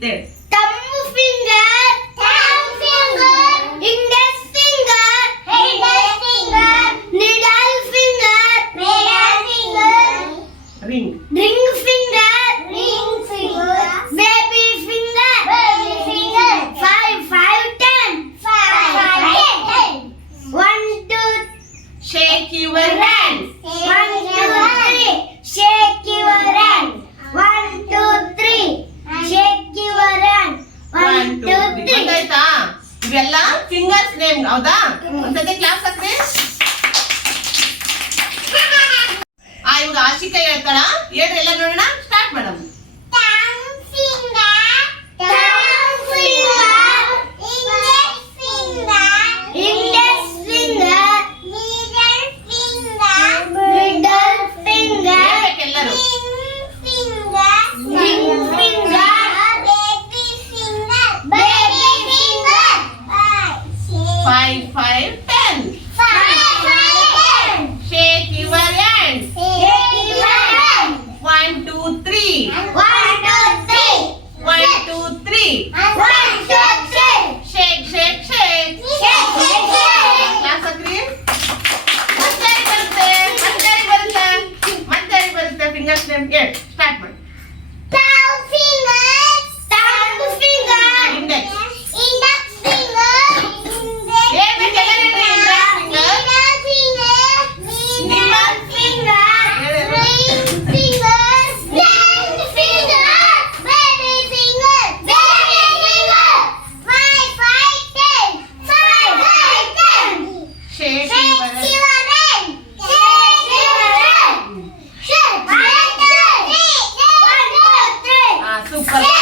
this. Thumb finger. Thumb finger. Index finger. Index finger. Needle finger. Needle finger. Finger. Finger. Finger. finger. Ring. finger. Ring finger. Baby finger. Baby finger. Five, five, ten. Five, five, five ten. Ten. One, two. Shake your right. hands. இவெல்லாம் fingers name ஹவுதா அந்த class அக்னி ஆ இவங்க ஆசிக்கை எக்கடா ஏன் எல்லாம் நோடனா five, five, ten. Five, five, five, ten. five ten. Shake your six, hands. Six, shake your hands. One, one, two, three. One, two, three. One, two, three. One, two, three. Shake, shake, shake. Shake, shake, shake. Class of three. Matari, matari, matari, matari, matari, não quarto. Para...